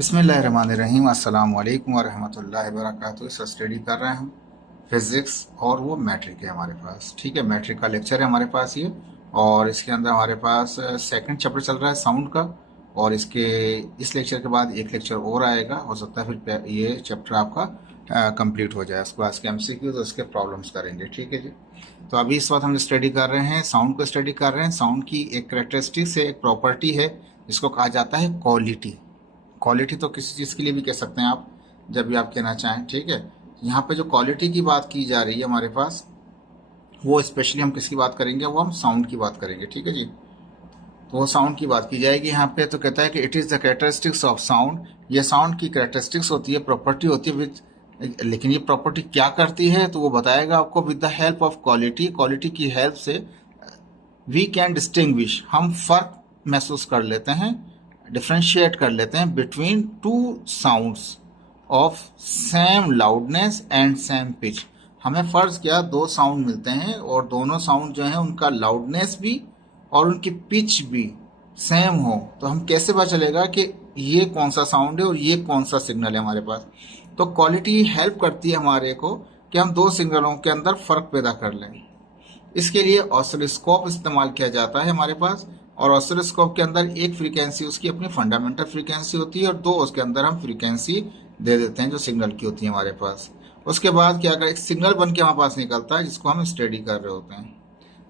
बिस्मिल्लाहिर्रहमानिर्रहीम अस्सलाम वालेकुम वरहमतुल्लाहि वबरकातुहू। इस स्टडी कर रहे हैं हम फिज़िक्स और वो मैट्रिक है हमारे पास। ठीक है, मैट्रिक का लेक्चर है हमारे पास ये। और इसके अंदर हमारे पास सेकंड चैप्टर चल रहा है साउंड का। और इसके इस लेक्चर के बाद एक लेक्चर और आएगा, हो सकता है फिर ये चैप्टर आपका कंप्लीट हो जाए। उसके बाद इसके MCQs और उसके प्रॉब्लम्स करेंगे। ठीक है जी। तो अभी इस वक्त हम स्टडी कर रहे हैं साउंड को स्टडी कर रहे हैं। साउंड की एक करेक्टरिस्टिक्स है, एक प्रॉपर्टी है जिसको कहा जाता है क्वालिटी। क्वालिटी तो किसी चीज़ के लिए भी कह सकते हैं आप, जब भी आप कहना चाहें। ठीक है, यहाँ पे जो क्वालिटी की बात की जा रही है हमारे पास, वो स्पेशली हम किसकी बात करेंगे, वो हम साउंड की बात करेंगे। ठीक है जी। तो वो साउंड की बात की जाएगी यहाँ पे। तो कहता है कि it is the characteristics of sound. ये साउंड की कैरेक्टरिस्टिक्स होती है, प्रॉपर्टी होती है विद। लेकिन ये प्रॉपर्टी क्या करती है तो वो बताएगा आपको। With the help of quality, quality की हेल्प से वी कैन डिस्टिंग्विश, हम फर्क महसूस कर लेते हैं, डिफ्रेंशिएट कर लेते हैं between two sounds of same loudness and same pitch. हमें फ़र्ज़ क्या, दो साउंड मिलते हैं और दोनों साउंड जो है उनका लाउडनेस भी और उनकी पिच भी सेम हो, तो हम कैसे पता चलेगा कि ये कौन सा साउंड है और ये कौन सा सिग्नल है हमारे पास। तो क्वालिटी हेल्प करती है हमारे को कि हम दो सिग्नलों के अंदर फ़र्क पैदा कर लें। इसके लिए ऑसिलोस्कोप इस्तेमाल किया जाता है हमारे पास। और ऑसिलोस्कोप के अंदर एक फ्रीक्वेंसी उसकी अपनी फंडामेंटल फ्रीक्वेंसी होती है और दो उसके अंदर हम फ्रीक्वेंसी दे देते हैं जो सिग्नल की होती है हमारे पास। उसके बाद क्या कर एक सिग्नल बन के हमारे पास निकलता है जिसको हम स्टडी कर रहे होते हैं।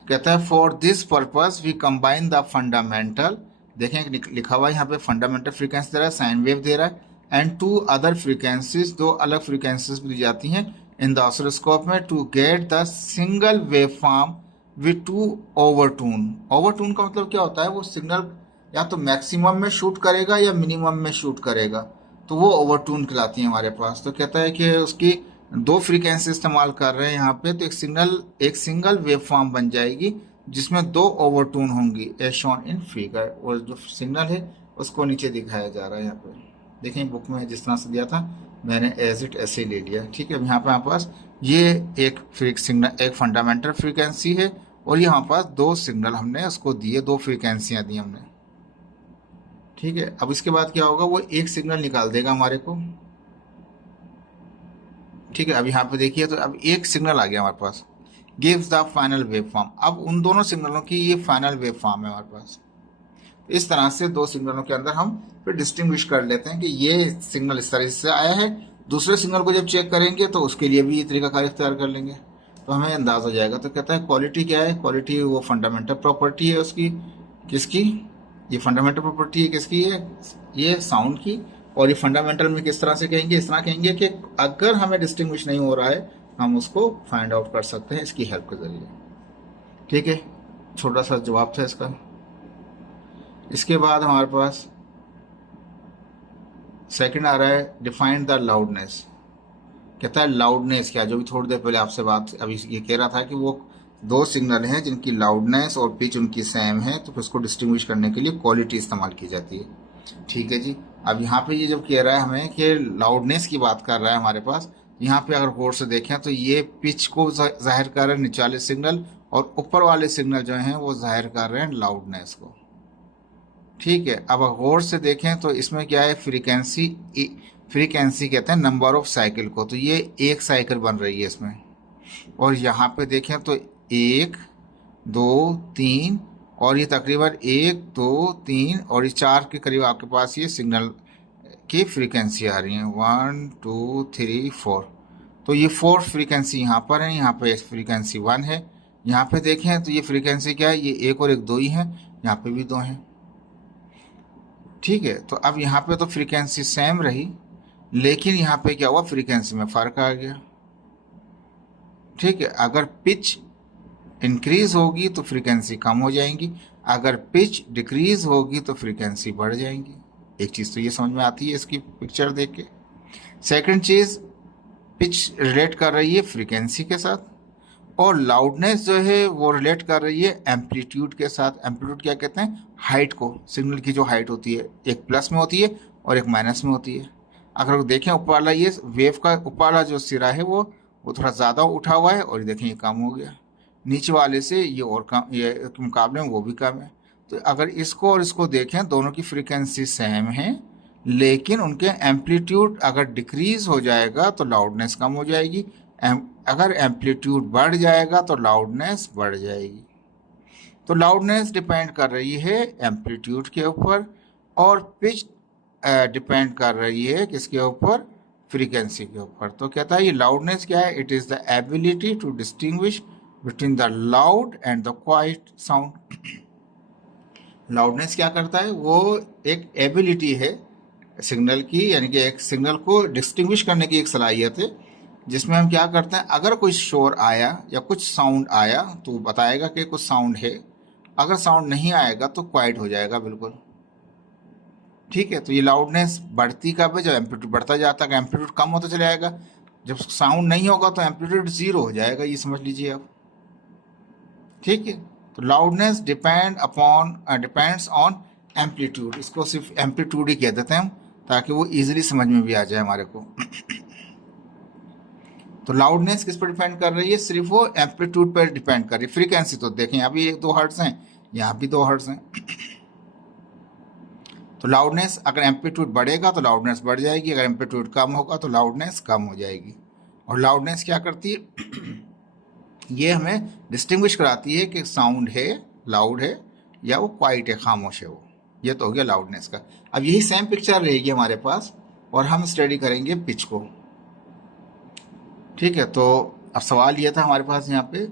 कहता है for this purpose we combine the fundamental, देखें लिखा हुआ है यहाँ पे फंडामेंटल फ्रीक्वेंसी दे रहा है, साइन वेव दे रहा है, एंड टू अदर फ्रीक्वेंसीज, दो अलग फ्रीक्वेंसीज भी दी जाती हैं इन द ऑसिलोस्कोप में, to get the single wave form with two overtone. Overtone का मतलब क्या होता है, वो सिग्नल या तो मैक्सिमम में शूट करेगा या मिनिमम में शूट करेगा, तो वो ओवरटून कहलाती है हमारे पास। तो कहता है कि उसकी दो फ्रीक्वेंसी इस्तेमाल कर रहे हैं यहाँ पे, तो एक सिंगल वेव फॉर्म बन जाएगी जिसमें दो ओवरटून होंगी, एज शोन इन फिगर। और जो सिग्नल है उसको नीचे दिखाया जा रहा है यहाँ पे। देखें बुक में जिस तरह से दिया था मैंने एज इट ऐसे ले लिया। ठीक है, यहाँ पे हमारे पास ये एक सिग्नल, एक फंडामेंटल फ्रीक्वेंसी है और यहाँ पास दो सिग्नल हमने उसको दिए, दो फ्रीक्वेंसियाँ दी हमने। ठीक है, अब इसके बाद क्या होगा, वो एक सिग्नल निकाल देगा हमारे को। ठीक है, अब यहाँ पे देखिए तो अब एक सिग्नल आ गया हमारे पास, gives the final wave form. अब उन दोनों सिग्नलों की ये फाइनल वेव फॉर्म है हमारे पास। इस तरह से दो सिग्नलों के अंदर हम फिर डिस्टिंग्विश कर लेते हैं कि ये सिग्नल इस तरह से आया है। दूसरे सिग्नल को जब चेक करेंगे तो उसके लिए भी ये तरीकाकार इख्तियार कर लेंगे, तो हमें अंदाज हो जाएगा। तो कहता है क्वालिटी क्या है, क्वालिटी वो फंडामेंटल प्रॉपर्टी है उसकी, किसकी, ये फंडामेंटल प्रॉपर्टी है किसकी है, ये साउंड की। और ये फंडामेंटल में किस तरह से कहेंगे, इस तरह कहेंगे कि अगर हमें डिस्टिंग्विश नहीं हो रहा है हम उसको फाइंड आउट कर सकते हैं इसकी हेल्प के जरिए। ठीक है, छोटा सा जवाब था इसका। इसके बाद हमारे पास सेकंड आ रहा है डिफाइन द लाउडनेस। कहता है लाउडनेस क्या, जो भी थोड़ी देर पहले आपसे बात अभी ये कह रहा था कि वो दो सिग्नल हैं जिनकी लाउडनेस और पिच उनकी सेम है, तो फिर उसको डिस्टिंग्विश करने के लिए क्वालिटी इस्तेमाल की जाती है। ठीक है जी। अब यहाँ पे ये जब कह रहा है हमें कि लाउडनेस की बात कर रहा है हमारे पास, यहाँ पे अगर गौर से देखें तो ये पिच को जाहिर कर रहे हैं नीचे वाले सिग्नल, और ऊपर वाले सिग्नल जो हैं वो जाहिर कर रहे हैं लाउडनेस को। ठीक है, अब गौर से देखें तो इसमें क्या है, फ्रीक्वेंसी कहते हैं नंबर ऑफ साइकिल को, तो ये एक साइकिल बन रही है इसमें। और यहाँ पे देखें तो एक दो तीन, और ये तकरीबन एक दो तीन और ये चार के करीब आपके पास ये सिग्नल की फ्रीक्वेंसी आ रही है, 1 2 3 4। तो ये 4 फ्रीक्वेंसी यहाँ पर है, यहाँ पे फ्रीक्वेंसी 1 है। यहाँ पे देखें तो ये फ्रीक्वेंसी क्या है, ये एक और एक दो ही है, यहाँ पे भी दो हैं। ठीक है, तो अब यहाँ पे तो फ्रीक्वेंसी सेम रही, लेकिन यहाँ पे क्या हुआ, फ्रीक्वेंसी में फ़र्क आ गया। ठीक है, अगर पिच इंक्रीज होगी तो फ्रीक्वेंसी कम हो जाएंगी, अगर पिच डिक्रीज होगी तो फ्रीक्वेंसी बढ़ जाएंगी। एक चीज़ तो ये समझ में आती है इसकी पिक्चर देख के। सेकंड चीज़, पिच रिलेट कर रही है फ्रीक्वेंसी के साथ, और लाउडनेस जो है वो रिलेट कर रही है एम्पलीट्यूड के साथ। एम्पलीट्यूड क्या कहते हैं, हाइट को, सिग्नल की जो हाइट होती है, एक प्लस में होती है और एक माइनस में होती है। अगर देखें ऊपर वाला ये वेव का ऊपर वाला जो सिरा है वो थोड़ा ज़्यादा उठा हुआ है, और देखें ये कम हो गया, नीचे वाले से ये और कम, ये के मुकाबले में वो भी कम है। तो अगर इसको और इसको देखें दोनों की फ्रीक्वेंसी सेम है, लेकिन उनके एम्पलीट्यूड अगर डिक्रीज हो जाएगा तो लाउडनेस कम हो जाएगी, अगर एम्पलीट्यूड बढ़ जाएगा तो लाउडनेस बढ़ जाएगी। तो लाउडनेस डिपेंड कर रही है एम्पलीट्यूड के ऊपर, और पिच डिपेंड कर रही है किसके ऊपर, फ्रीक्वेंसी के ऊपर। तो कहता है ये लाउडनेस क्या है, it is the ability to distinguish between the loud and the quiet sound. Loudness क्या करता है, वो एक एबिलिटी है सिग्नल की, यानी कि एक सिग्नल को डिस्टिंग्विश करने की एक सलाहियत है, जिसमें हम क्या करते हैं, अगर कोई शोर आया या कुछ साउंड आया तो बताएगा कि कुछ साउंड है, अगर साउंड नहीं आएगा तो क्वाइट हो जाएगा बिल्कुल। ठीक है, तो ये लाउडनेस बढ़ती कब है, जब एम्पलीट्यूड बढ़ता जाता है, एम्पलीट्यूड कम होता चला जाएगा, जब साउंड नहीं होगा तो एम्पलीट्यूड जीरो हो जाएगा, ये समझ लीजिए आप। ठीक है, तो लाउडनेस डिपेंड्स ऑन एम्पलीट्यूड, इसको सिर्फ एम्पलीट्यूड ही कह देते हैं हम, ताकि वो इजीली समझ में भी आ जाए हमारे को। तो लाउडनेस किस पर डिपेंड कर रही है, सिर्फ वो एम्पलीट्यूड पर डिपेंड कर रही है। फ्रीक्वेंसी तो देखें, अभी 2 हर्ट्ज हैं, यहाँ भी 2 हर्ट्ज हैं। तो लाउडनेस अगर एम्पलीट्यूड बढ़ेगा तो लाउडनेस बढ़ जाएगी, अगर एम्पलीट्यूड कम होगा तो लाउडनेस कम हो जाएगी। और लाउडनेस क्या करती है ये हमें डिस्टिंग्विश कराती है कि साउंड है, लाउड है, या वो क्वाइट है, खामोश है वो। ये तो हो गया लाउडनेस का। अब यही सेम पिक्चर रहेगी हमारे पास, और हम स्टडी करेंगे पिच को। ठीक है, तो अब सवाल ये था हमारे पास यहाँ पे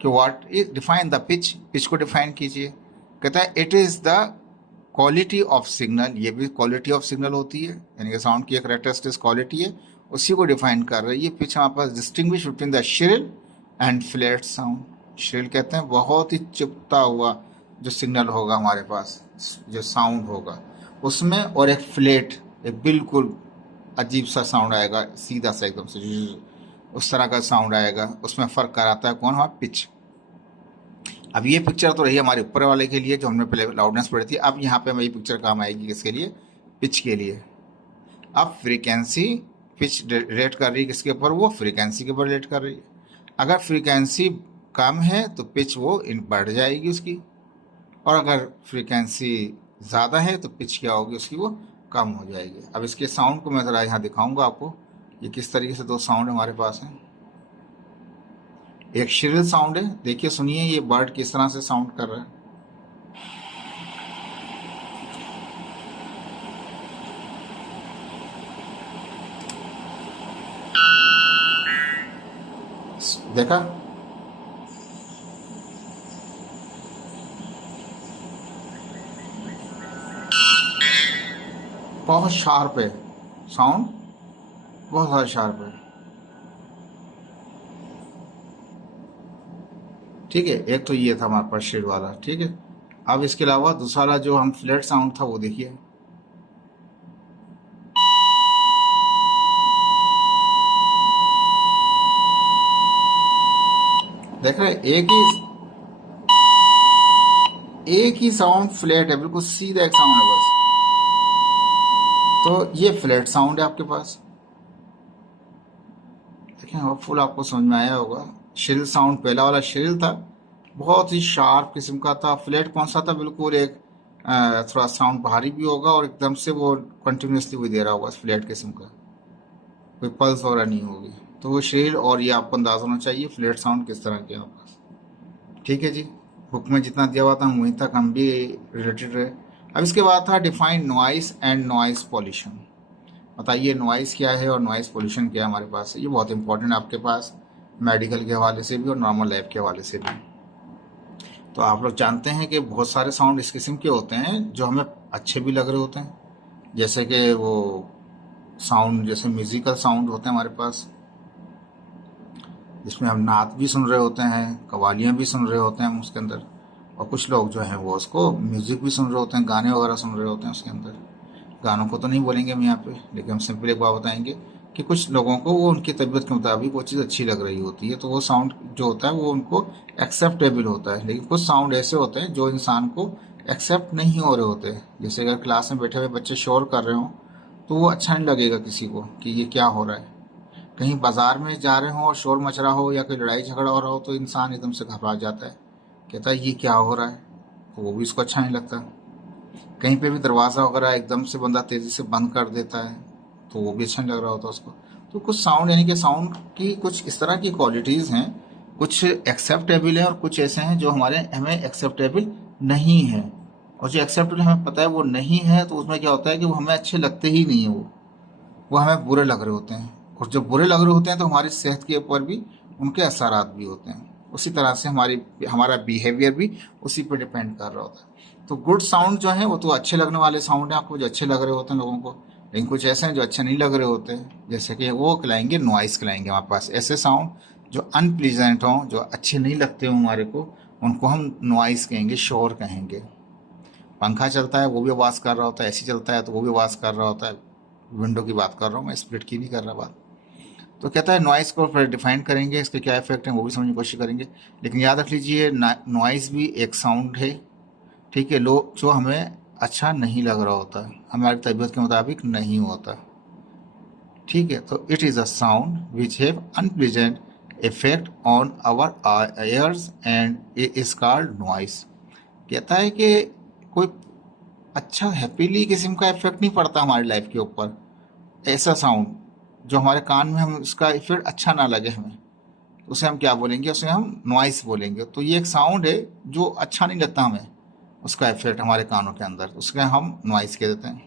कि what is define the pitch, pitch को डिफाइन कीजिए। कहता है it is the quality of signal, ये भी क्वालिटी ऑफ सिग्नल होती है, यानी कि साउंड की एक कैरेक्टरिस्टिक क्वालिटी है, उसी को डिफाइन कर रही है पिच हमारे पास। Distinguish between the shrill and flat sound. Shrill कहते हैं बहुत ही चुपता हुआ जो सिग्नल होगा हमारे पास, जो साउंड होगा उसमें, और एक फ्लैट, एक बिल्कुल अजीब सा साउंड आएगा, सीधा सा एकदम से उस तरह का साउंड आएगा, उसमें फ़र्क कराता है कौन, हमारा पिच। अब ये पिक्चर तो रही हमारे ऊपर वाले के लिए जो हमने पहले लाउडनेस पढ़ी थी, अब यहाँ पे हमें पिक्चर काम आएगी किसके लिए, पिच के लिए। अब फ्रीक्वेंसी, पिच रेट कर रही है किसके ऊपर, वो फ्रीक्वेंसी के ऊपर रेट कर रही है। अगर फ्रीक्वेंसी कम है तो पिच वो बढ़ जाएगी उसकी, और अगर फ्रीक्वेंसी ज़्यादा है तो पिच क्या होगी उसकी, वो कम हो जाएगी। अब इसके साउंड को मैं ज़रा यहाँ दिखाऊंगा आपको, ये किस तरीके से 2 साउंड हमारे पास हैं। एक श्रिल साउंड है, देखिए सुनिए ये बर्ड किस तरह से साउंड कर रहा है। देखा, बहुत शार्प है साउंड, बहुत ज़्यादा शार्प है। ठीक है, एक तो ये था हमारे पास श्रिल वाला। ठीक है, अब इसके अलावा दूसरा वाला जो हम फ्लैट साउंड था वो देखिए, देख रहे हैं, एक ही साउंड फ्लैट है, बिल्कुल सीधा एक साउंड है बस। तो ये फ्लैट साउंड है आपके पास। देखें, होपफुल आपको समझ में आया होगा। श्रिल साउंड पहला वाला श्रिल था, बहुत ही शार्प किस्म का था। फ्लैट कौन सा था, बिल्कुल एक थोड़ा साउंड भारी भी होगा, और एकदम से वो कंटिन्यूसली भी दे रहा होगा, फ्लैट किस्म का, कोई पल्स वगैरह नहीं होगी। तो वो श्रिल, और ये आपको अंदाजा होना चाहिए फ्लैट साउंड किस तरह के आपके पास। ठीक है जी, बुक में जितना दिया हुआ था वहीं तक हम भी रिलेटेड रहे। अब इसके बाद था define noise and noise pollution. बताइए नॉइस क्या है और नॉइस पोल्यूशन क्या है हमारे पास। ये बहुत इंपॉर्टेंट है आपके पास, मेडिकल के हवाले से भी और नॉर्मल लाइफ के हवाले से भी। तो आप लोग जानते हैं कि बहुत सारे साउंड इस किस्म के होते हैं जो हमें अच्छे भी लग रहे होते हैं, जैसे कि वो साउंड, जैसे म्यूजिकल साउंड होते हैं हमारे पास, जिसमें हम नात भी सुन रहे होते हैं, कवालियाँ भी सुन रहे होते हैं हम उसके अंदर, और कुछ लोग जो हैं वो उसको म्यूज़िक भी सुन रहे होते हैं, गाने वगैरह सुन रहे होते हैं उसके अंदर। गानों को तो नहीं बोलेंगे हम यहाँ पे, लेकिन हम सिंपल एक बात बताएंगे कि कुछ लोगों को वो उनकी तबीयत के मुताबिक वो चीज़ अच्छी लग रही होती है, तो वो साउंड जो होता है वो उनको एक्सेप्टेबल होता है। लेकिन कुछ साउंड ऐसे होते हैं जो इंसान को एक्सेप्ट नहीं हो रहे होते। जैसे अगर क्लास में बैठे हुए बच्चे शोर कर रहे हों तो वो अच्छा नहीं लगेगा किसी को कि ये क्या हो रहा है। कहीं बाजार में जा रहे हों और शोर मच रहा हो या कोई लड़ाई झगड़ा हो रहा हो तो इंसान एकदम से घबरा जाता है, कहता है ये क्या हो रहा है, तो वो भी इसको अच्छा नहीं लगता। कहीं पे भी दरवाज़ा वगैरह एकदम से बंदा तेज़ी से बंद कर देता है तो वो भी अच्छा नहीं लग रहा होता उसको। तो कुछ साउंड यानी कि साउंड की कुछ इस तरह की क्वालिटीज़ हैं, कुछ एक्सेप्टेबल है और कुछ ऐसे हैं जो हमारे हमें एक्सेप्टेबल नहीं है। और जो एक्सेप्टेबल हमें पता है वो नहीं है तो उसमें क्या होता है कि वो हमें अच्छे लगते ही नहीं है, वो हमें बुरे लग रहे होते हैं। और जब बुरे लग रहे होते हैं तो हमारी सेहत के ऊपर भी उनके असरात भी होते हैं। उसी तरह से हमारा बिहेवियर भी उसी पर डिपेंड कर रहा होता है। तो गुड साउंड जो है वो तो अच्छे लगने वाले साउंड हैं आपको, जो अच्छे लग रहे होते हैं लोगों को। लेकिन कुछ ऐसे हैं जो अच्छे नहीं लग रहे होते हैं, जैसे कि वो कहलाएंगे नॉइस, कहलाएंगे हमारे पास ऐसे साउंड जो अनप्लीजेंट हों, जो अच्छे नहीं लगते हों हमारे को, उनको हम नॉइस कहेंगे, शोर कहेंगे। पंखा चलता है वो भी आवाज़ कर रहा होता है, एसी चलता है तो वो भी आवाज़ कर रहा होता है। विंडो की बात कर रहा हूँ मैं, स्प्लिट की नहीं कर रहा बात। तो कहता है नॉइस को फिर डिफाइन करेंगे, इसके क्या इफेक्ट हैं वो भी समझने की कोशिश करेंगे। लेकिन याद रख लीजिए नॉइस भी एक साउंड है, ठीक है, लो जो हमें अच्छा नहीं लग रहा होता, हमारी तबीयत के मुताबिक नहीं होता, ठीक है। तो it is a sound which have unpleasant effect on our ears and it is called noise. कहता है कि कोई अच्छा हैप्पीली किस्म का इफेक्ट नहीं पड़ता हमारी लाइफ के ऊपर, ऐसा साउंड जो हमारे कान में हम उसका इफेक्ट अच्छा ना लगे हमें, उसे हम क्या बोलेंगे, उसे हम नॉइस बोलेंगे। तो ये एक साउंड है जो अच्छा नहीं लगता हमें, उसका इफेक्ट हमारे कानों के अंदर, उसके हम नॉइस कह देते हैं।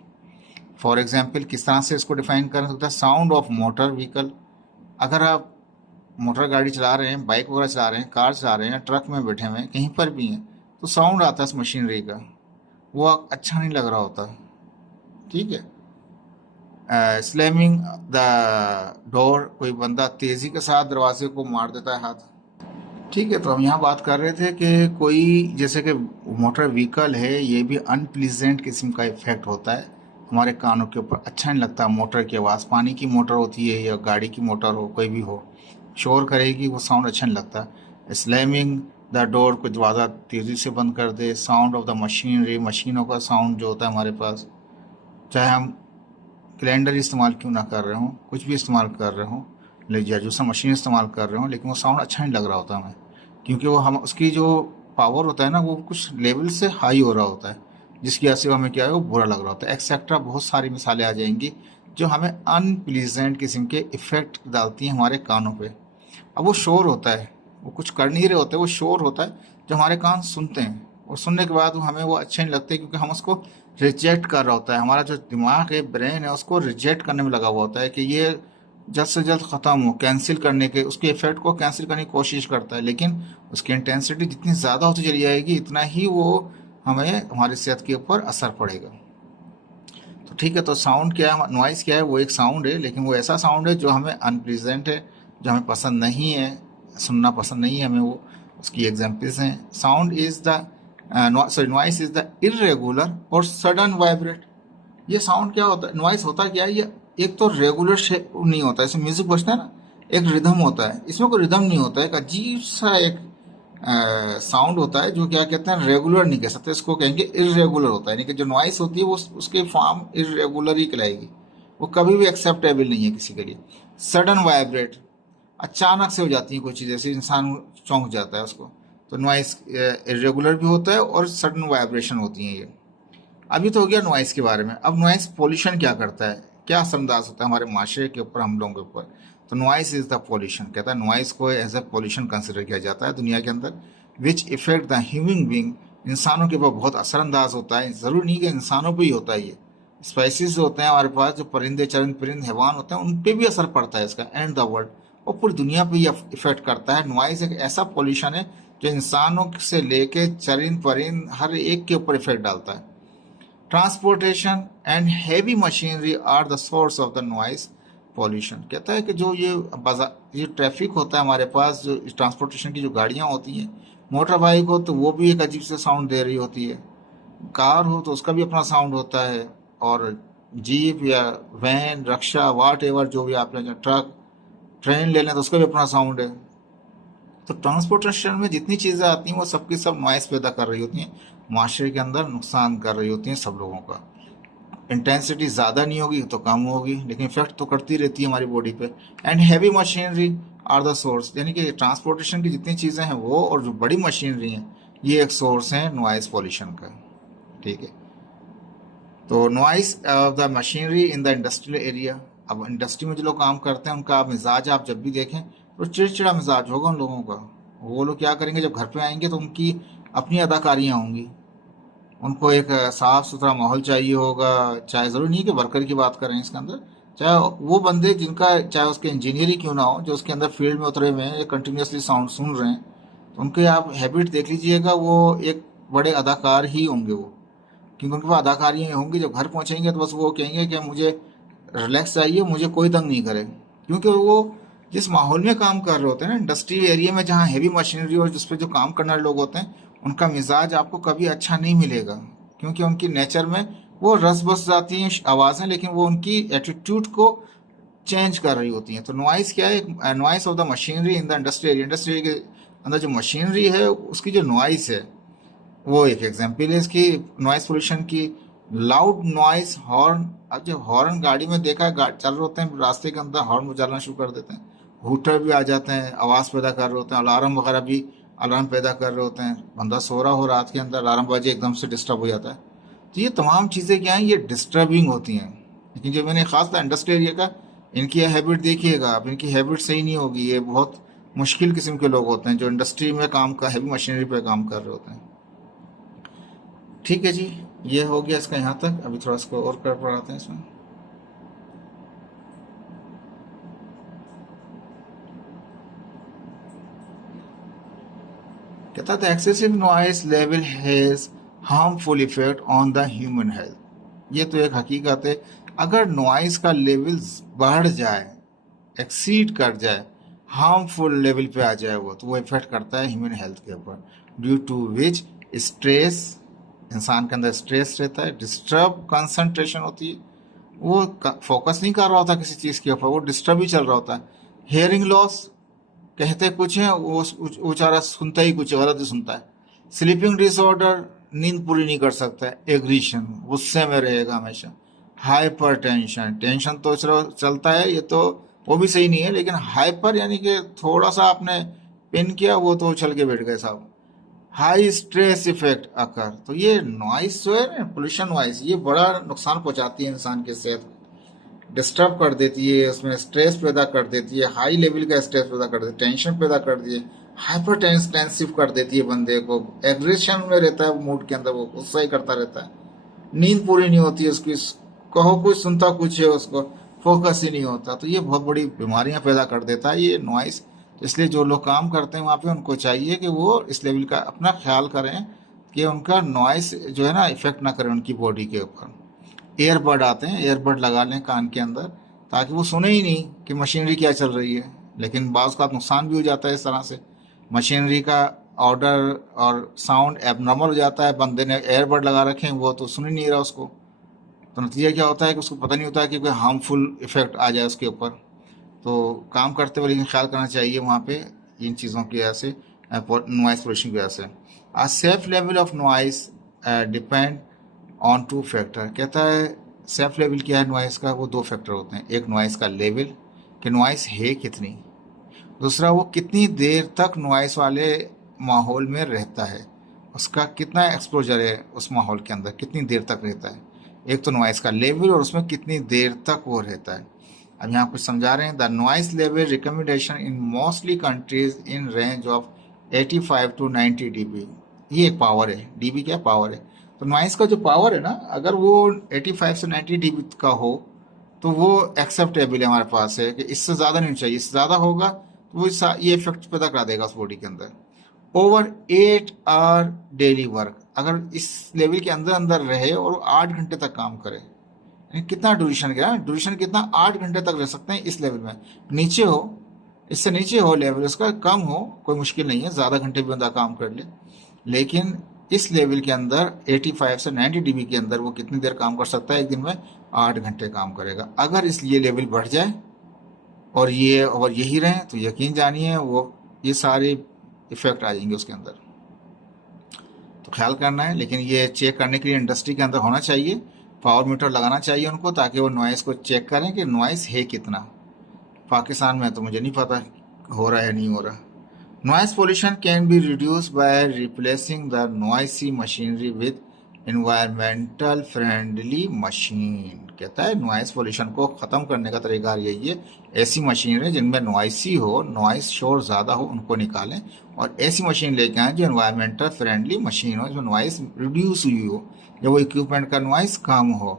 फॉर एग्जाम्पल किस तरह से इसको डिफाइन करें तो साउंड ऑफ मोटर व्हीकल। अगर आप मोटर गाड़ी चला रहे हैं, बाइक वगैरह चला रहे हैं, कार चला रहे हैं, ट्रक में बैठे हुए हैं, कहीं पर भी हैं, तो साउंड आता है उस मशीनरी का, वो अच्छा नहीं लग रहा होता, ठीक है। स्लैमिंग द डोर, कोई बंदा तेजी के साथ दरवाजे को मार देता है हाथ, ठीक है। तो हम यहाँ बात कर रहे थे कि कोई जैसे कि मोटर व्हीकल है, ये भी अनप्लीजेंट किस्म का इफेक्ट होता है हमारे कानों के ऊपर, अच्छा नहीं लगता। मोटर की आवाज़, पानी की मोटर होती है या गाड़ी की मोटर हो, कोई भी हो, शोर करेगी, वो साउंड अच्छा नहीं लगता। स्लैमिंग द डोर, कोई दरवाज़ा तेज़ी से बंद कर दे। साउंड ऑफ द मशीनरी, मशीनों का साउंड जो होता है हमारे पास, चाहे हम कैलेंडर इस्तेमाल क्यों ना कर रहे हों, कुछ भी इस्तेमाल कर रहे हों, या जूसर मशीन इस्तेमाल कर रहे हों, लेकिन वो साउंड अच्छा नहीं लग रहा होता हमें, क्योंकि वो हम उसकी जो पावर होता है ना वो कुछ लेवल से हाई हो रहा होता है, जिसकी वजह से हमें क्या है वो बुरा लग रहा होता है, एक्सेट्रा। बहुत सारी मिसालें आ जाएंगी जो हमें अनप्लीजेंट किस्म के इफ़ेक्ट डालती हैं हमारे कानों पे। अब वो शोर होता है, वो कुछ कर नहीं रहे होते, वो शोर होता है जो हमारे कान सुनते हैं, और सुनने के बाद हमें वो अच्छे नहीं लगते, क्योंकि हम उसको रिजेक्ट कर रहा होता है, हमारा जो दिमाग है, ब्रेन है, उसको रिजेक्ट करने में लगा हुआ होता है कि ये जल्द से जल्द ख़त्म हो, कैंसिल करने के, उसके इफेक्ट को कैंसिल करने की कोशिश करता है। लेकिन उसकी इंटेंसिटी जितनी ज़्यादा होती चली जाएगी, इतना ही वो हमें हमारी सेहत के ऊपर असर पड़ेगा। तो ठीक है, तो साउंड क्या है, नॉइस क्या है, वो एक साउंड है, लेकिन वो ऐसा साउंड है जो हमें अनप्लीजेंट है, जो हमें पसंद नहीं है, सुनना पसंद नहीं है हमें वो। उसकी एग्जांपल्स हैं, sound is the sorry noise is the irregular और सडन वाइब्रेट। ये साउंड क्या होता है, नॉइस होता क्या है, ये एक तो रेगुलर शेप नहीं होता, जैसे म्यूजिक बजता है ना, एक रिदम होता है, इसमें कोई रिदम नहीं होता है, एक अजीब सा एक साउंड होता है जो क्या कहते हैं, रेगुलर नहीं कह सकते, इसको कहेंगे इरेगुलर होता है, यानी कि जो नॉइस होती है वो उसकी फॉर्म इरेगुलर ही कहलाएगी, वो कभी भी एक्सेप्टेबल नहीं है किसी के लिए। सडन वाइब्रेट, अचानक से हो जाती है कोई चीज़, जैसे इंसान चौंक जाता है उसको, तो नॉइस इरेगुलर भी होता है और सडन वाइब्रेशन होती है ये। अभी तो हो गया नॉइस के बारे में। अब नॉइस पोल्यूशन क्या करता है, क्या असरअंदाज होता है हमारे माशरे के ऊपर, हम लोगों के ऊपर। तो नॉइस इज द पोल्यूशन, कहता है नॉइस को एज ए पोल्यूशन कंसिडर किया जाता है दुनिया के अंदर, विच इफेक्ट द ह्यूमन बींग, इंसानों के ऊपर बहुत असरअंदाज होता है। ज़रूरी नहीं कि इंसानों पर ही होता है, ये स्पाइसीज होते हैं हमारे पास, जो परिंदे चरिंद परिंद हैवान होते हैं, उन पर भी असर पड़ता है इसका, एंड द वर्ल्ड, और पूरी दुनिया पर ये इफेक्ट करता है। नॉइस एक ऐसा पोल्यूशन है जो इंसानों से लेके चरिंद परिंद हर एक के ऊपर इफेक्ट डालता है। Transportation and heavy machinery are the source of the noise pollution. कहता है कि जो ये ट्रैफिक होता है हमारे पास, जो ट्रांसपोर्टेशन की जो गाड़ियाँ होती हैं, मोटर बाइक हो तो वो भी एक अजीब से साउंड दे रही होती है, कार हो तो उसका भी अपना साउंड होता है, और जीप या वैन, रक्षा, वाट एवर, जो भी आप लें, ट्रक, ट्रेन ले लें तो उसका भी अपना साउंड है। तो ट्रांसपोर्टेशन में जितनी चीज़ें आती हैं वो सबकी सब नॉइस पैदा कर रही होती हैं, माशरे के अंदर नुकसान कर रही होती हैं सब लोगों का। इंटेंसिटी ज़्यादा नहीं होगी तो कम होगी, लेकिन इफेक्ट तो करती रहती है हमारी बॉडी पे। And heavy machinery are the source, यानी कि ट्रांसपोर्टेशन की जितनी चीज़ें हैं वो, और जो बड़ी मशीनरी हैं, ये एक सोर्स है नॉइस पॉल्यूशन का, ठीक है। तो noise of the machinery in the industrial area. अब इंडस्ट्री में जो लोग काम करते हैं उनका मिजाज आप जब भी देखें तो चिड़चिड़ा मिजाज होगा उन लोगों का। वो लोग क्या करेंगे, जब घर पे आएंगे तो उनकी अपनी अदाकारियाँ होंगी। उनको एक साफ सुथरा माहौल चाहिए होगा। चाहे ज़रूरी नहीं कि वर्कर की बात करें इसके अंदर, चाहे वो बंदे जिनका चाहे उसके इंजीनियर ही क्यों ना हो, जो उसके अंदर फील्ड में उतरे हुए हैं या कंटिन्यूसली साउंड सुन रहे हैं, तो उनके आप हैबिट देख लीजिएगा, वो एक बड़े अदाकार ही होंगे वो। क्योंकि उनके पास अदाकारियाँ होंगी, जब घर पहुंचेंगे तो बस वो कहेंगे कि मुझे रिलैक्स चाहिए, मुझे कोई तंग नहीं करे। क्योंकि वो जिस माहौल में काम कर रहे होते हैं ना, इंडस्ट्री एरिया में जहाँ हैवी मशीनरी और जिस पे जो काम करने वाले लोग होते हैं, उनका मिजाज आपको कभी अच्छा नहीं मिलेगा। क्योंकि उनकी नेचर में वो रस बस जाती हैं आवाज़ें, लेकिन वो उनकी एटीट्यूड को चेंज कर रही होती हैं। तो नॉइस क्या है? Noise of the machinery in the industry area. Industry के अंदर जो मशीनरी है उसकी जो नॉइस है, वो एक एग्जाम्पल है इसकी नॉइस पोल्यूशन की। Loud noise horn. अब जब हॉर्न गाड़ी में देखा है, चल रहे होते हैं रास्ते के अंदर हॉर्न बजाना शुरू कर देते हैं, हूटर भी आ जाते हैं, आवाज़ पैदा कर रहे होते हैं, अलार्म वगैरह भी अलार्म पैदा कर रहे होते हैं। बंदा सो रहा हो रात के अंदर, अलार्म बजे एकदम से डिस्टर्ब हो जाता है। तो ये तमाम चीज़ें क्या हैं, ये डिस्टर्बिंग होती हैं। लेकिन जो मैंने खास था इंडस्ट्री एरिया का, इनकी हैबिट देखिएगा आप, इनकी हैबिट सही नहीं होगी। ये बहुत मुश्किल किस्म के लोग होते हैं जो इंडस्ट्री में काम का हैवी मशीनरी पे काम कर रहे होते हैं। ठीक है जी, ये हो गया इसका यहाँ तक। अभी थोड़ा इसको और कर पढ़ाते हैं इसमें। कहता था excessive noise level has harmful effect on the human health. ये तो एक हकीकत है। अगर नॉइस का लेवल बढ़ जाए, एक्सीड कर जाए, हार्मफुल लेवल पे आ जाए वो, तो वो इफेक्ट करता है ह्यूमन हेल्थ के ऊपर। ड्यू टू विच स्ट्रेस, इंसान के अंदर स्ट्रेस रहता है, डिस्टर्ब कंसंट्रेशन होती है, वो फोकस नहीं कर रहा होता किसी चीज़ के ऊपर, वो डिस्टर्ब ही चल रहा होता है। हेयरिंग लॉस, कहते कुछ है वो बेचारा सुनता ही कुछ, गलत ही सुनता है। स्लीपिंग डिसऑर्डर, नींद पूरी नहीं कर सकता है। एग्रीशन, गुस्से में रहेगा हमेशा। हाइपर टेंशन, टेंशन तो चलो चलता है, ये तो वो भी सही नहीं है, लेकिन हाइपर यानी कि थोड़ा सा आपने पिन किया वो तो उछल के बैठ गए साहब। हाई स्ट्रेस इफेक्ट अकर। तो ये नॉइस जो है ना, पोल्यूशन नॉइस, ये बड़ा नुकसान पहुंचाती है इंसान की सेहत को। डिस्टर्ब कर देती है, उसमें स्ट्रेस पैदा कर देती है, हाई लेवल का स्ट्रेस पैदा कर देती है, टेंशन पैदा कर दी है, हाइपर टेंसिव कर देती है बंदे को। एग्रेशन में रहता है मूड के अंदर, वो गुस्सा ही करता रहता है। नींद पूरी नहीं होती है उसकी, कहो कुछ सुनता कुछ है, उसको फोकस ही नहीं होता। तो ये बहुत बड़ी बीमारियां पैदा कर देता है ये नॉइस। इसलिए जो लोग काम करते हैं वहाँ पे, उनको चाहिए कि वो इस लेवल का अपना ख्याल करें कि उनका नॉइस जो है ना इफेक्ट ना करे उनकी बॉडी के ऊपर। ईयरबड आते हैं, ईयरबड लगा लें कान के अंदर, ताकि वो सुने ही नहीं कि मशीनरी क्या चल रही है। लेकिन बाज़ का नुकसान भी हो जाता है इस तरह से। मशीनरी का ऑर्डर और साउंड एबनॉर्मल हो जाता है, बंदे ने ईयरबड लगा रखे हैं, वो तो सुन ही नहीं रहा उसको। तो नतीजा क्या होता है कि उसको पता नहीं होता कि कोई हार्मफुल इफेक्ट आ जाए उसके ऊपर। तो काम करते हुए लेकिन ख्याल करना चाहिए वहाँ पे इन चीज़ों की वजह से, नॉइस पोल्यूशन की वजह से। A safe level of noise depend on two factor. कहता है सेफ लेवल क्या है नॉइस का, वो दो फैक्टर होते हैं। एक नॉइस का लेवल, कि नॉइस है कितनी। दूसरा वो कितनी देर तक नॉइस वाले माहौल में रहता है, उसका कितना एक्सपोजर है उस माहौल के अंदर, कितनी देर तक रहता है। एक तो नॉइस का लेवल और उसमें कितनी देर तक वो रहता है। अब यहाँ कुछ समझा रहे हैं। The noise level recommendation in mostly countries in range of 85 to 90 dB। ये एक पावर है, डीबी क्या पावर है। तो नॉइस का जो पावर है ना, अगर वो 85 से 90 dB का हो तो वो एक्सेप्टेबल है हमारे पास, है कि इससे ज़्यादा नहीं चाहिए। इससे ज़्यादा होगा तो वो ये इफेक्ट पैदा करा देगा उस बॉडी के अंदर। ओवर 8 आवर डेली वर्क, अगर इस लेवल के अंदर अंदर रहे और 8 घंटे तक काम करे, यानी कितना ड्यूरेशन, क्या ड्यूरेशन कितना, 8 घंटे तक रह सकते हैं इस लेवल में। नीचे हो, इससे नीचे हो लेवल उसका, कम हो कोई मुश्किल नहीं है, ज़्यादा घंटे भी बंदा काम कर ले। लेकिन इस लेवल के अंदर 85 से 90 dB के अंदर वो कितनी देर काम कर सकता है, एक दिन में 8 घंटे काम करेगा। अगर इस ये लेवल बढ़ जाए और यही रहे तो यकीन जानिए वो ये सारे इफेक्ट आ जाएंगे उसके अंदर। तो ख्याल करना है, लेकिन ये चेक करने के लिए इंडस्ट्री के अंदर होना चाहिए, पावर मीटर लगाना चाहिए उनको, ताकि वो नॉइस को चेक करें कि नॉइस है कितना। पाकिस्तान में तो मुझे नहीं पता हो रहा है या नहीं हो रहा। Noise pollution can be reduce by replacing the noisy machinery with environmental friendly machine. कहता है नॉइस पोल्यूशन को ख़त्म करने का तरीका यही है, ऐसी मशीन है जिनमें नॉइसी हो, नॉइस शोर ज़्यादा हो, उनको निकालें और ऐसी मशीन लेके आएँ जो इन्वायरमेंटल फ्रेंडली मशीन हो, जो नॉइस रिड्यूस हुई हो, जो वो इक्विपमेंट का नॉइस कम हो।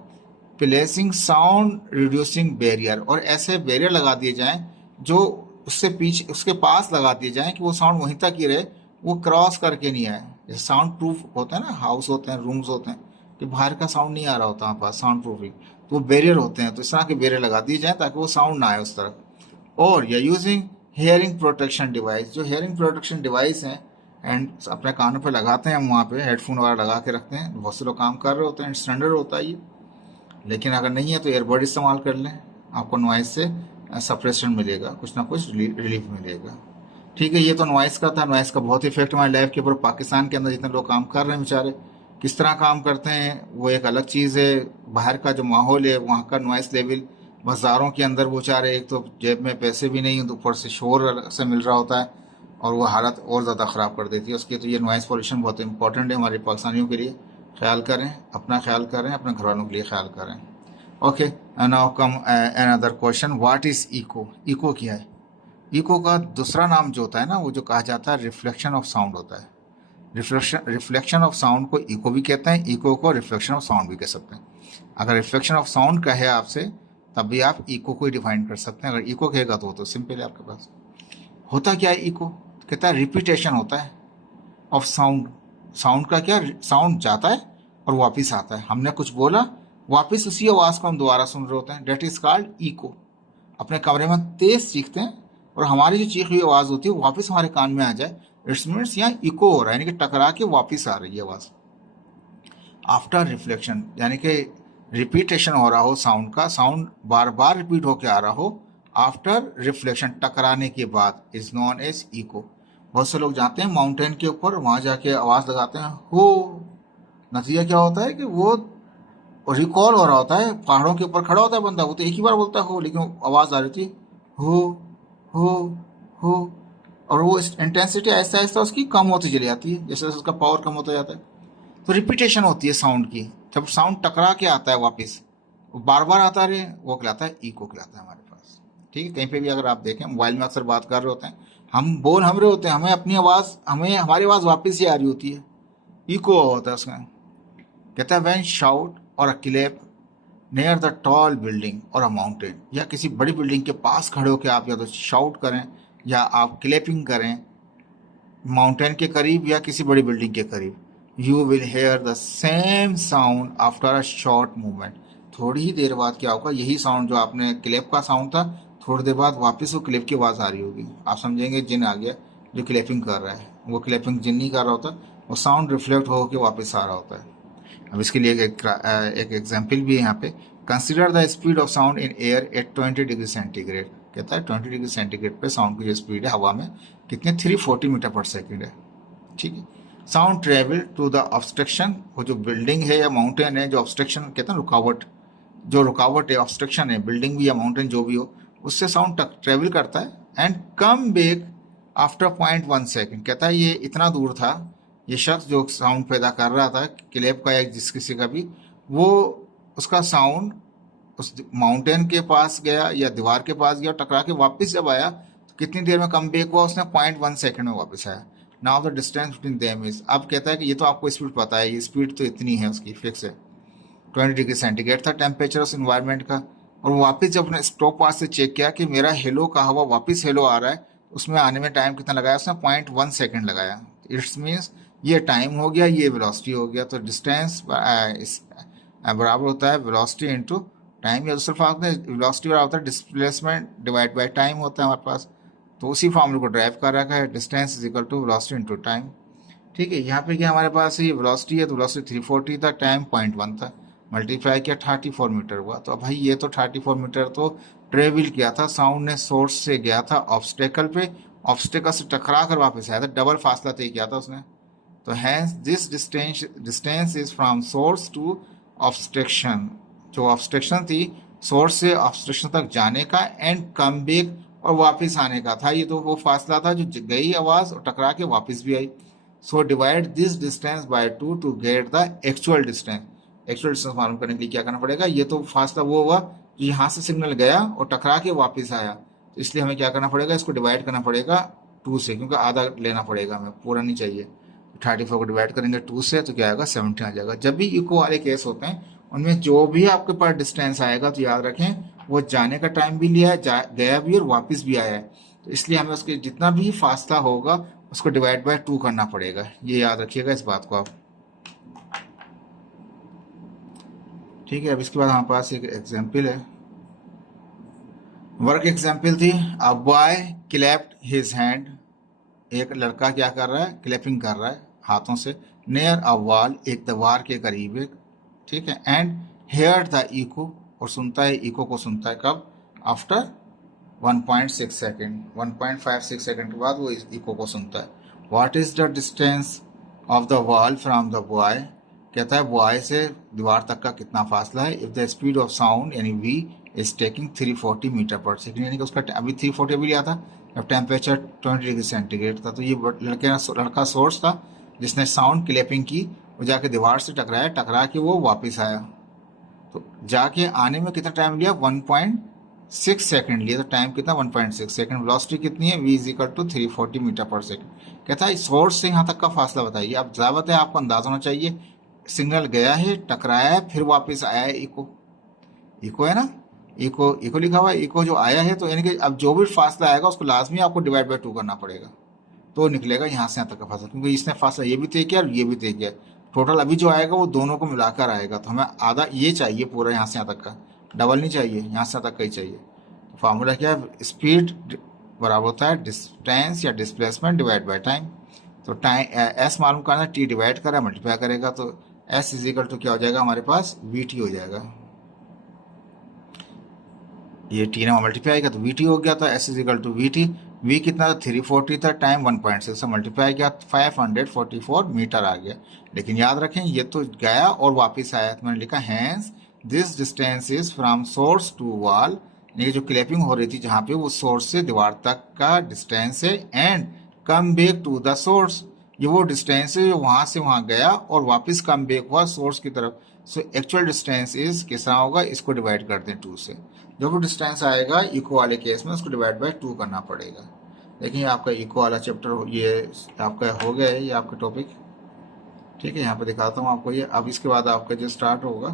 प्लेसिंग साउंड रिड्यूसिंग बैरियर, और ऐसे बैरियर लगा दिए जाएं जो उससे पीछे उसके पास लगा दिए जाएं कि वो साउंड वहीं तक ही रहे, वो क्रॉस करके नहीं आए। जैसे साउंड प्रूफ होता है ना, हाउस होते हैं, रूम्स होते हैं कि बाहर का साउंड नहीं आ रहा होता वहाँ पास, साउंड प्रूफिंग, तो वो बैरियर होते हैं। तो इस तरह के बैरियर लगा दिए जाएं ताकि वो साउंड ना आए उस तरफ। और या यूजिंग हेयरिंग प्रोटेक्शन डिवाइस, जो हेयरिंग प्रोटेक्शन डिवाइस हैं एंड अपने कानों पे लगाते हैं, हम वहाँ पे हेडफोन वगैरह लगा के रखते हैं, बहुत से लोग काम कर रहे होते हैं, स्टैंडर्ड होता है ये। लेकिन अगर नहीं है तो एयरबड इस्तेमाल कर लें, आपको नॉइस से सप्रेशन मिलेगा, कुछ ना कुछ रिलीफ मिलेगा। ठीक है, ये तो नॉइस का था। नॉइस का बहुत इफेक्ट हमारे लाइफ के ऊपर, पाकिस्तान के अंदर जितने लोग काम कर रहे हैं बेचारे किस तरह काम करते हैं वो एक अलग चीज़ है। बाहर का जो माहौल है वहाँ का नॉइस लेवल, बाज़ारों के अंदर वो बेचारे एक तो जेब में पैसे भी नहीं, तो ऊपर से शोर से मिल रहा होता है और वो हालत और ज़्यादा ख़राब कर देती है उसकी। तो ये नॉइस पॉल्यूशन बहुत इंपॉर्टेंट है हमारे पाकिस्तानियों के लिए। ख्याल करें, अपना ख्याल करें, अपने घर वालों के लिए ख्याल करें। Okay, now come another question, what is echo? Echo क्या है? इको का दूसरा नाम जो होता है ना, वो जो कहा जाता है रिफ्लेक्शन ऑफ साउंड होता है। रिफ्लेक्शन ऑफ साउंड को इको भी कहते हैं, इको को रिफ्लेक्शन ऑफ साउंड भी कह सकते हैं। अगर रिफ्लेक्शन ऑफ साउंड कहे आपसे तब भी आप इको को ही डिफाइन कर सकते हैं। अगर इको कहेगा तो सिंपल है आपके पास। होता क्या है इको? कहता है रिपीटेशन होता है ऑफ साउंड। साउंड का क्या, साउंड जाता है और वापस आता है। हमने कुछ बोला, वापस उसी आवाज़ को हम दोबारा सुन रहे होते हैं, डेट इज कॉल्ड इको। अपने कमरे में तेज चीखते हैं और हमारी जो चीखी हुई आवाज़ होती है वापस हमारे कान में आ जाए, इट्स मीन्स यहाँ इको हो रहा है, यानी कि टकरा के वापस आ रही है आवाज़। आफ्टर रिफ्लेक्शन यानी कि रिपीटेशन हो रहा हो साउंड का, साउंड बार बार रिपीट होकर आ रहा हो, आफ्टर रिफ्लेक्शन टकराने के बाद, इज नॉन एज इको। बहुत से लोग जाते हैं माउंटेन के ऊपर, वहाँ जाके आवाज़ लगाते हैं हो, नतीजा क्या होता है कि वो रिकॉल हो रहा होता है, पहाड़ों के ऊपर खड़ा होता है बंदा, वो तो एक ही बार बोलता है हो, लेकिन आवाज़ आ रही थी हो हो हो, और वो इंटेंसिटी आहिस्ता आहिस्ता उसकी कम होती चली जाती है जैसे जैसे उसका पावर कम होता जाता है। तो रिपीटेशन होती है साउंड की। जब साउंड टकरा के आता है वापस, वो बार बार आता रहे, वो कहलाता है इको कहलाता है हमारे पास। ठीक है, कहीं पे भी अगर आप देखें, मोबाइल में अक्सर बात कर रहे होते हैं, हम बोल हम रहे होते हैं, हमें अपनी आवाज़, हमें हमारी आवाज़ वापस ही आ रही होती है, इको होता है उसमें। कहता है व्हेन शाउट और अ clap near the tall building और अ माउंटेन, या किसी बड़ी बिल्डिंग के पास खड़े होकर आप या तो शाउट करें या आप क्लैपिंग करें माउंटेन के करीब या किसी बड़ी बिल्डिंग के करीब, you will here the same sound after a short movement. थोड़ी ही देर बाद क्या होगा, यही साउंड जो आपने क्लैप का साउंड था, थोड़ी देर बाद वापस वो क्लैप की आवाज़ आ रही होगी। आप समझेंगे जिन आ गया जो क्लैपिंग कर रहा है, वो क्लैपिंग जिन नहीं कर रहा होता, वो साउंड रिफ्लेक्ट होकर वापस आ रहा होता है। अब इसके लिए एक एग्जाम्पल भी है यहाँ पे, consider the speed of sound in air at 20 degree centigrade. कहता है 20 डिग्री सेंटीग्रेड पे साउंड की जो स्पीड है हवा में कितने, 340 मीटर पर सेकेंड है। ठीक है, sound travel to the obstruction, वो जो बिल्डिंग है या माउंटेन है, जो ऑब्स्ट्रक्शन कहते हैं रुकावट, जो रुकावट है ऑब्स्ट्रक्शन है, बिल्डिंग भी या माउंटेन जो भी हो, उससे साउंड ट्रेवल करता है and come back after 0.1 second. कहता है ये इतना दूर था, ये शख्स जो साउंड पैदा कर रहा था क्लेप का या जिस किसी का भी, वो उसका साउंड उस माउंटेन के पास गया या दीवार के पास गया, टकरा के वापस जब आया तो कितनी देर में कम बैक हुआ, उसने 0.1 सेकेंड में वापस आया। Now the distance between them is, अब कहता है कि ये तो आपको स्पीड पता है, ये स्पीड तो इतनी है, उसकी फिक्स है, 20 डिग्री सेंटीग्रेड था टेम्परेचर उस इन्वायरमेंट का। और वापस जब उसने स्टॉप वॉच से चेक किया कि मेरा हेलो का हवा वापस हेलो आ रहा है, उसमें आने में टाइम कितना लगाया, उसने 0.1 सेकेंड लगाया। इट्स मीन्स ये टाइम हो गया, ये वेलोसिटी हो गया। तो डिस्टेंस बराबर होता है वेलोसिटी इनटू टाइम, या दूसरे फार्म में वेलोसिटी बराबर होता है डिस्प्लेसमेंट डिवाइड बाय टाइम होता है हमारे पास। तो उसी फॉर्मूले को ड्राइव कर रखा है, distance is equal to velocity into time. ठीक है, यहाँ पे क्या हमारे पास ये वेलोसिटी है, तो वेलोसिटी 340 था, टाइम 0.1 था, मल्टीप्लाई किया 34 मीटर हुआ। तो अब भाई ये तो 34 मीटर तो ट्रेवल किया था, साउंड ने सोर्स से गया था ऑब्स्टेकल पे, ऑब्स्टेकल से टकरा कर वापस आया था, डबल फासला तय किया था उसने। तो hence this distance is from source to obstruction, जो ऑब्स्ट्रक्शन थी सोर्स से ऑब्स्ट्रक्शन तक जाने का एंड कम बैक और वापस आने का था, ये तो वो फासला था जो गई आवाज़ और टकरा के वापस भी आई। So divide this distance by 2 to get the actual distance. Actual distance मालूम करने के लिए क्या करना पड़ेगा, ये तो फासला वो हुआ जो यहाँ से सिग्नल गया और टकरा के वापस आया, तो इसलिए हमें क्या करना पड़ेगा, इसको डिवाइड करना पड़ेगा 2 से, क्योंकि आधा लेना पड़ेगा हमें, पूरा नहीं चाहिए। 34 को डिवाइड करेंगे 2 से तो क्या आएगा, 17 आ जाएगा। जब भी इको वाले केस होते हैं उनमें जो भी आपके पास डिस्टेंस आएगा तो याद रखें वो जाने का टाइम भी लिया है, गया भी और वापस भी आया है, तो इसलिए हमें उसके जितना भी फासला होगा उसको डिवाइड बाय 2 करना पड़ेगा। ये याद रखिएगा इस बात को आप। ठीक है, अब इसके बाद हमारे पास एक एग्जाम्पल है, वर्क एग्जाम्पल थी। A boy clapped his hand, एक लड़का क्या कर रहा है, क्लैपिंग कर रहा है हाथों से, नियर अ वॉल, एक दीवार के करीब है, ठीक है, एंड हेयर द इको, और सुनता है, इको को सुनता है कब, आफ्टर 1.6 सेकेंड, 1.56 सेकेंड के बाद वो इस इको को सुनता है। What is the distance of the wall from the boy, कहता है बॉय से दीवार तक का कितना फासला है। If the speed of sound यानी वी इज टेकिंग 340 मीटर पर सेकेंड, यानी कि उसका अभी 340 भी लिया था, अब टेम्परेचर 20 डिग्री सेंटीग्रेड था, तो ये लड़का सोर्स था जिसने साउंड क्लैपिंग की, वो जाके दीवार से टकराया, टकरा के वो वापस आया, तो जाके आने में कितना टाइम लिया, 1.6 सेकंड लिया, तो टाइम कितना, 1.6 सेकंड। वेलोसिटी कितनी है, v is equal to 340 metre per second. कहता है सोर्स से यहाँ तक का फासला बताइए। अब ज़ाबत है आपको अंदाजा होना चाहिए, सिग्नल गया है, टकराया है, फिर वापस आया है, इको, इको है ना, इको, इको लिखा हुआ है, इको जो आया है, तो यानी कि अब जो भी फासला आएगा उसको लाजमी आपको डिवाइड बाय 2 करना पड़ेगा, तो निकलेगा यहाँ से यहाँ तक का फासला, क्योंकि इसने फासला ये भी तय किया और ये भी तय किया। टोटल अभी जो आएगा वो दोनों को मिलाकर आएगा, तो हमें आधा ये चाहिए पूरा यहाँ से यहाँ तक का, डबल नहीं चाहिए, यहाँ से यहाँ तक का ही चाहिए। तो फार्मूला क्या है, स्पीड बराबर होता है डिस्टेंस या डिस्प्लेसमेंट डिवाइड बाय टाइम। तो टाइम एस मालूम करना, टी डिवाइड करा मल्टीप्लाई करेगा, तो एस इज इक्वल टू क्या हो जाएगा हमारे पास, वी टी हो जाएगा। ये टी ने मल्टीप्लाई किया तो वी टी हो गया था, s is equal to v t. V कितना था, 340 था, टाइम 1.6 से मल्टीप्लाई किया 544 मीटर आ गया। लेकिन याद रखें ये तो गया और वापस आया, तो मैंने लिखा hence this distance is from source to wall, ये जो क्लैपिंग हो रही थी जहाँ पे, वो सोर्स से दीवार तक का डिस्टेंस है, and come back to the source, ये वो डिस्टेंस है जो वहाँ से वहाँ गया और वापस कम बैक हुआ सोर्स की तरफ। सो एक्चुअल डिस्टेंस इज कितना होगा, इसको डिवाइड कर दें 2 से, जो भी डिस्टेंस आएगा इको वाले केस में उसको डिवाइड बाय 2 करना पड़ेगा। देखिए आपका इको वाला चैप्टर ये आपका हो गया है, ये आपका टॉपिक, ठीक है। यहाँ पे दिखाता हूँ आपको ये। अब इसके बाद आपका जो स्टार्ट होगा,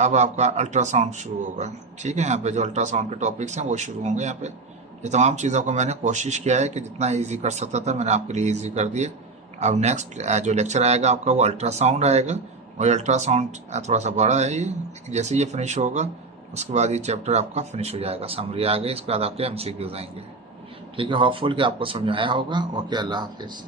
अब आपका अल्ट्रासाउंड शुरू होगा, ठीक है। यहाँ पे जो अल्ट्रासाउंड के टॉपिक्स हैं वो शुरू होंगे। यहाँ पे ये तमाम चीज़ों को मैंने कोशिश किया है कि जितना ईजी कर सकता था मैंने आपके लिए ईजी कर दिए। अब नेक्स्ट जो लेक्चर आएगा आपका वो अल्ट्रासाउंड आएगा, और अल्ट्रासाउंड थोड़ा सा बड़ा है ये, जैसे ये फिनिश होगा उसके बाद ये चैप्टर आपका फिनिश हो जाएगा, समरी आ गई, इसके बाद आपके एमसीक्यूज आएंगे, ठीक है। होपफुल कि आपको समझ आया होगा। ओके, अल्लाह हाफिज़।